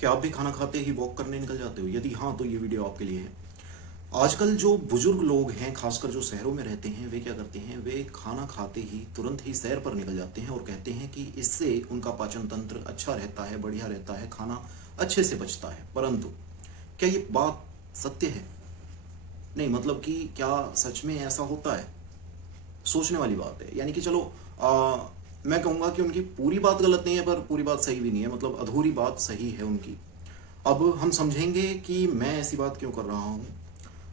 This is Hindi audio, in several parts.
क्या आप भी खाना खाते ही वॉक करने निकल जाते हो? यदि हाँ, तो ये वीडियो आपके लिए है। आजकल जो बुजुर्ग लोग हैं, खासकर जो शहरों में रहते हैं, वे क्या करते हैं? वे खाना खाते ही तुरंत ही सैर पर निकल जाते हैं और कहते हैं कि इससे उनका पाचन तंत्र अच्छा रहता है, बढ़िया रहता है, खाना अच्छे से पचता है। परंतु क्या ये बात सत्य है? नहीं, मतलब कि क्या सच में ऐसा होता है? सोचने वाली बात है। यानी कि चलो, मैं कहूँगा कि उनकी पूरी बात गलत नहीं है, पर पूरी बात सही भी नहीं है, मतलब अधूरी बात सही है उनकी। अब हम समझेंगे कि मैं ऐसी बात क्यों कर रहा हूँ।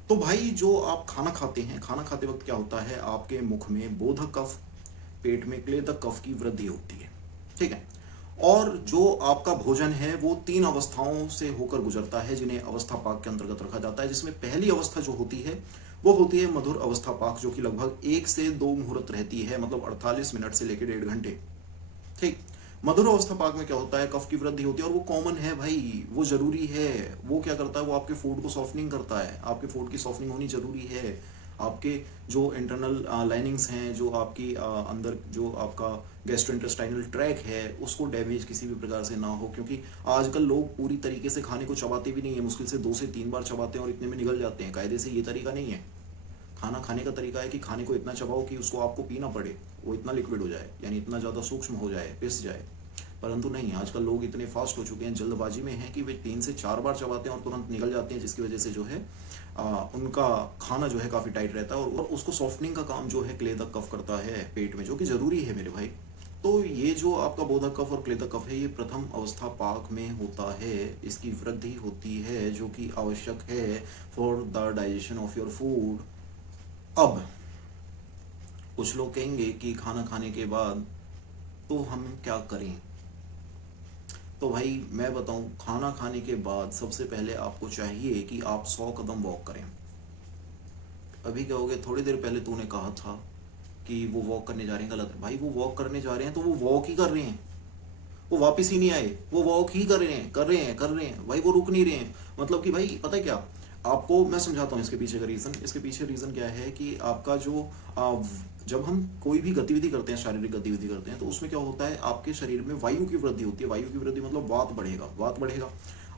तो भाई, जो आप खाना खाते हैं, खाना खाते वक्त क्या होता है? आपके मुख में बोधक कफ, पेट में क्लेदक कफ की वृद्धि होती है। ठीक है। और जो आपका भोजन है वो तीन अवस्थाओं से होकर गुजरता है, जिन्हें अवस्था पाक के अंतर्गत रखा जाता है। जिसमें पहली अवस्था जो होती है वो होती है मधुर अवस्था पाक, जो कि लगभग 1 से 2 मुहूर्त रहती है, मतलब 48 मिनट से लेकर 1.5 घंटे। ठीक। मधुर अवस्था पाक में क्या होता है? कफ की वृद्धि होती है, और वो कॉमन है भाई, वो जरूरी है। वो क्या करता है? वो आपके फूड को सॉफ्टनिंग करता है। आपके फूड की सॉफ्टनिंग होनी जरूरी है। आपके जो इंटरनल लाइनिंग्स हैं, जो आपकी अंदर जो आपका गैस्ट्रोइंटेस्टाइनल ट्रैक है, उसको डैमेज किसी भी प्रकार से ना हो। क्योंकि आजकल लोग पूरी तरीके से खाने को चबाते भी नहीं है, मुश्किल से 2 से 3 बार चबाते हैं और इतने में निगल जाते हैं। कायदे से ये तरीका नहीं है। खाना खाने का तरीका है कि खाने को इतना चबाओ कि उसको आपको पीना पड़े, वो इतना लिक्विड हो जाए, यानी इतना ज़्यादा सूक्ष्म हो जाए, पिस जाए। परंतु नहीं, आजकल लोग इतने फास्ट हो चुके हैं, जल्दबाजी में हैं कि वे 3 से 4 बार चबाते हैं और तुरंत निकल जाते हैं, जिसकी वजह से जो है उनका खाना जो है काफ़ी टाइट रहता है, और उसको सॉफ्टनिंग का काम जो है क्लेदक कफ करता है पेट में, जो कि ज़रूरी है मेरे भाई। तो ये जो आपका बोधक कफ और क्लेदक कफ है, ये प्रथम अवस्था पाक में होता है। इसकी वृद्धि होती है, जो कि आवश्यक है for the digestion of your food. अब कुछ लोग कहेंगे कि खाना खाने के बाद तो हम क्या करें? तो भाई मैं बताऊं, खाना खाने के बाद सबसे पहले आपको चाहिए कि आप 100 कदम वॉक करें। अभी कहोगे थोड़ी देर पहले तूने कहा था कि वो वॉक करने जा रहे हैं, गलत है भाई। वो वॉक करने जा रहे हैं तो वो वॉक ही कर रहे हैं, वो वापस ही नहीं आए, वो वॉक ही कर रहे हैं, कर रहे हैं, कर रहे हैं भाई, वो रुक नहीं रहे हैं। मतलब कि भाई पता है क्या, आपको मैं समझाता हूँ इसके पीछे का रीज़न। इसके पीछे रीज़न क्या है कि आपका जो जब हम कोई भी गतिविधि करते हैं, शारीरिक गतिविधि करते हैं, तो उसमें क्या होता है? आपके शरीर में वायु की वृद्धि होती है। वायु की वृद्धि मतलब वात बढ़ेगा, वात बढ़ेगा।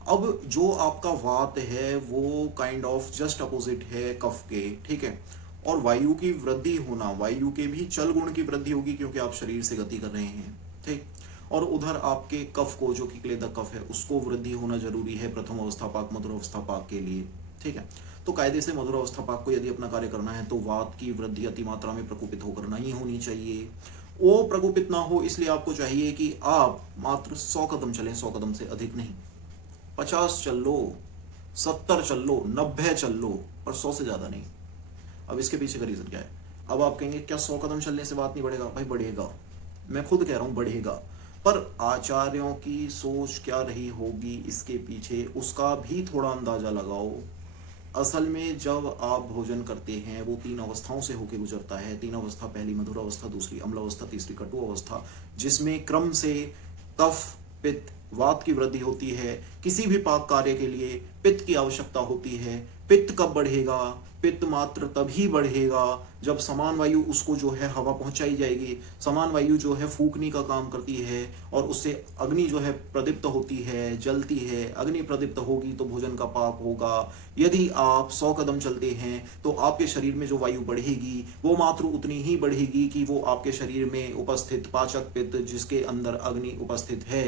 अब जो आपका वात है वो काइंड ऑफ जस्ट अपोजिट है कफ के, ठीक है। और वायु की वृद्धि होना, वायु के भी चल गुण की वृद्धि होगी, क्योंकि आप शरीर से गति कर रहे हैं, ठीक। और उधर आपके कफ को, जो कि क्लेदक कफ है, उसको वृद्धि होना जरूरी है प्रथम अवस्था पाक, मधुर अवस्था पाक के लिए, ठीक है। तो कायदे से मधुर अवस्था पाक को यदि अपना कार्य करना है तो वात की वृद्धि अति मात्रा में प्रकोपित होकर नहीं होनी चाहिए। वो प्रकोपित ना हो, इसलिए आपको चाहिए कि आप मात्र 100 कदम चलें, 100 कदम से अधिक नहीं। 50 चल लो, 70 चल लो, 90 चल लो, पर 100 से ज्यादा नहीं। अब इसके पीछे का रीजन क्या है? अब आप कहेंगे क्या 100 कदम चलने से बात नहीं बढ़ेगा? भाई बढ़ेगा, मैं खुद कह रहा हूं बढ़ेगा। पर आचार्यों की सोच क्या रही होगी इसके पीछे, उसका भी थोड़ा अंदाजा लगाओ। असल में जब आप भोजन करते हैं वो 3 अवस्थाओं से होकर गुजरता है। 3 अवस्था, पहली मधुर अवस्था, दूसरी अम्ल अवस्था, तीसरी कटु अवस्था, जिसमें क्रम से कफ, पित्त, वात की वृद्धि होती है। किसी भी पाक कार्य के लिए पित्त की आवश्यकता होती है। पित्त कब बढ़ेगा? पित्त मात्र तभी बढ़ेगा जब समान वायु उसको जो है हवा पहुंचाई जाएगी। समान वायु जो है फूकने का काम करती है, और उससे अग्नि जो है प्रदीप्त होती है, जलती है। अग्नि प्रदीप्त होगी तो भोजन का पाक होगा। यदि आप 100 कदम चलते हैं तो आपके शरीर में जो वायु बढ़ेगी वो मात्र उतनी ही बढ़ेगी कि वो आपके शरीर में उपस्थित पाचक पित्त, जिसके अंदर अग्नि उपस्थित है,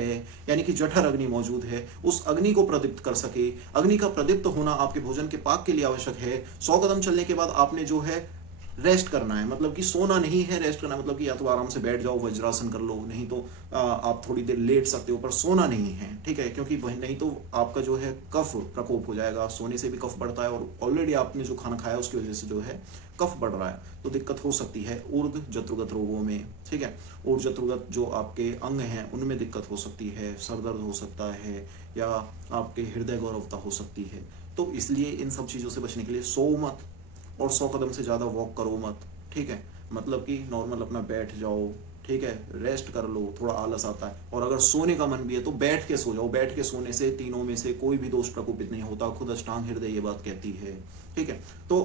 यानी कि जठर अग्नि मौजूद है, उस अग्नि को प्रदीप्त कर सके। अग्नि का प्रदीप्त होना आपके भोजन के पाक के लिए आवश्यक है। 100 कदम चलने के बाद आपने जो है रेस्ट करना है, मतलब कि सोना नहीं है, रेस्ट करना मतलब कि या तो आराम से बैठ जाओ, वज्रासन कर लो, नहीं तो आप थोड़ी देर लेट सकते हो, पर सोना नहीं है, ठीक है। क्योंकि नहीं तो आपका जो है कफ प्रकोप हो जाएगा। सोने से भी कफ बढ़ता है, और ऑलरेडी आपने जो खाना खाया उसकी वजह से जो है कफ बढ़ रहा है, तो दिक्कत हो सकती है ऊर्ध्व जत्रुगत रोगों में, ठीक है। ऊर्ध्व जत्रुगत जो आपके अंग हैं उनमें दिक्कत हो सकती है, सरदर्द हो सकता है, या आपके हृदय गौरवता हो सकती है। तो इसलिए इन सब चीज़ों से बचने के लिए सो मत, और 100 कदम से ज़्यादा वॉक करो मत, ठीक है। मतलब कि नॉर्मल अपना बैठ जाओ, ठीक है, रेस्ट कर लो। थोड़ा आलस आता है, और अगर सोने का मन भी है तो बैठ के सो जाओ। बैठ के सोने से तीनों में से कोई भी दोष प्रकोपित नहीं होता, खुद अष्टांग हृदय ये बात कहती है, ठीक है। तो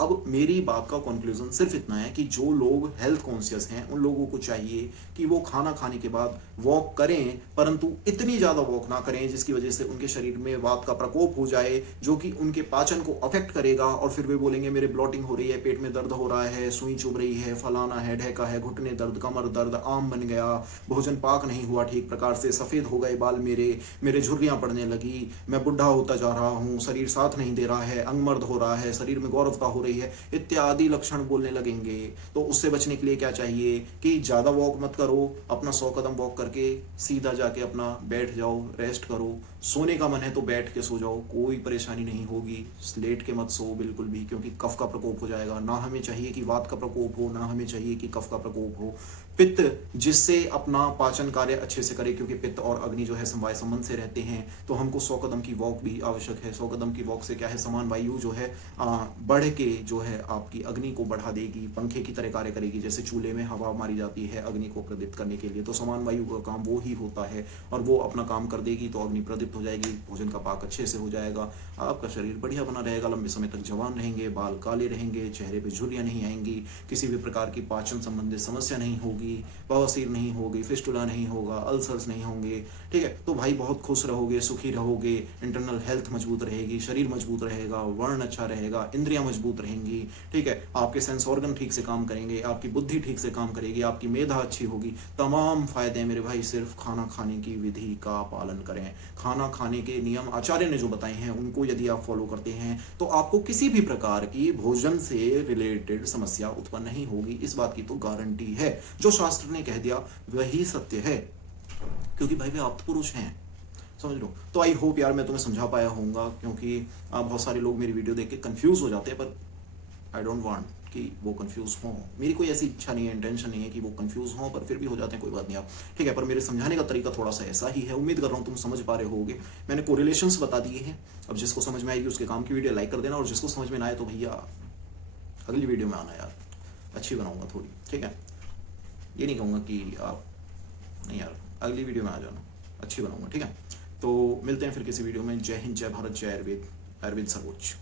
अब मेरी बात का कंक्लूजन सिर्फ इतना है कि जो लोग हेल्थ कॉन्शियस हैं उन लोगों को चाहिए कि वो खाना खाने के बाद वॉक करें, परंतु इतनी ज़्यादा वॉक ना करें जिसकी वजह से उनके शरीर में वात का प्रकोप हो जाए, जो कि उनके पाचन को अफेक्ट करेगा और फिर वे बोलेंगे मेरे ब्लॉटिंग हो रही है, पेट में दर्द हो रहा है, सुई चुभ रही है, फलाना है, ढेका है, घुटने दर्द, कमर दर्द, आम बन गया, भोजन पाक नहीं हुआ ठीक प्रकार से, सफ़ेद हो गए बाल मेरे झुर्रियाँ पड़ने लगी, मैं बुढ़ा होता जा रहा हूँ, शरीर साथ नहीं दे रहा है, अंगमर्द हो रहा है, शरीर में गौरवता हो रही है, इत्यादि लक्षण बोलने लगेंगे। तो उससे बचने के लिए क्या चाहिए कि ज़्यादा वॉक मत करो, अपना 100 कदम वॉक करके सीधा जाके अपना बैठ जाओ, रेस्ट करो, सोने का मन है तो बैठ के सो जाओ, कोई परेशानी नहीं होगी। लेट के मत सो बिल्कुल भी, क्योंकि कफ का प्रकोप हो जाएगा। ना हमें चाहिए कि वात का प्रकोप हो, ना हमें चाहिए कि कफ का प्रकोप हो। पित्त जिससे अपना पाचन कार्य अच्छे से करे, क्योंकि पित्त और अग्नि जो है समवाय संबंध से रहते हैं, तो हमको 100 कदम की वॉक भी आवश्यक है। 100 कदम की वॉक से क्या है, समान वायु जो है बढ़ के जो है आपकी अग्नि को बढ़ा देगी, पंखे की तरह कार्य करेगी। जैसे चूल्हे में हवा मारी जाती है अग्नि को प्रदीप्त करने के लिए, तो समान वायु का काम वो ही होता है और वो अपना काम कर देगी तो अग्नि प्रदीप्त हो जाएगी, भोजन का पाक अच्छे से हो जाएगा, आपका शरीर बढ़िया बना रहेगा, लंबे समय तक जवान रहेंगे, बाल काले रहेंगे, चेहरे पे झुर्रियाँ नहीं आएंगी, किसी भी प्रकार की पाचन संबंधित समस्या नहीं होगी, बवासीर नहीं होगी, फिस्टुला नहीं होगा, अल्सर्स नहीं होंगे। ठीक है, तो भाई बहुत खुश रहोगे, सुखी रहोगे, इंटरनल हेल्थ मजबूत रहेगी, शरीर मजबूत रहेगा, वर्ण अच्छा रहेगा, इंद्रियां मजबूत रहेंगी। ठीक है, आपके सेंस ऑर्गन ठीक से काम करेंगे, आपकी बुद्धि ठीक से काम करेगी, आपकी मेधा अच्छी होगी। तमाम फायदे मेरे भाई सिर्फ खाना खाने की विधि का पालन करें। खाना खाने के नियम आचार्य ने जो बताए हैं उनको यदि आप फॉलो करते हैं तो आपको किसी भी प्रकार की भोजन से रिलेटेड समस्या उत्पन्न नहीं होगी, इस बात की तो गारंटी है। जो शास्त्र ने कह दिया वही सत्य है, क्योंकि भाई वे आप पुरुष हैं, समझ लो। तो आई होप यार मैं तुम्हें समझा पाया होऊंगा, क्योंकि बहुत सारे लोग मेरी वीडियो देख के कंफ्यूज हो जाते हैं, पर आई डोंट वांट कि वो कंफ्यूज हों। मेरी कोई ऐसी इच्छा नहीं है, इंटेंशन नहीं है कि वो कंफ्यूज हों, पर फिर भी हो जाते हैं, कोई बात नहीं आप। ठीक है, पर मेरे समझाने का तरीका थोड़ा सा ऐसा ही है। उम्मीद कर रहा हूँ तुम समझ पा रहे होगे। मैंने कोरिलेशंस बता दिए हैं। अब जिसको समझ में आएगी उसके काम की वीडियो लाइक कर देना, और जिसको समझ में ना आए तो भैया अगली वीडियो में आना यार, अच्छी बनाऊंगा थोड़ी। ठीक है, ये नहीं कहूँगा कि आप नहीं यार, अगली वीडियो में आ जाना, अच्छी बनाऊंगा। ठीक है, तो मिलते हैं फिर किसी वीडियो में। जय हिंद, जय भारत, जय आयुर्वेद, आयुर्वेद सर्वोच्च।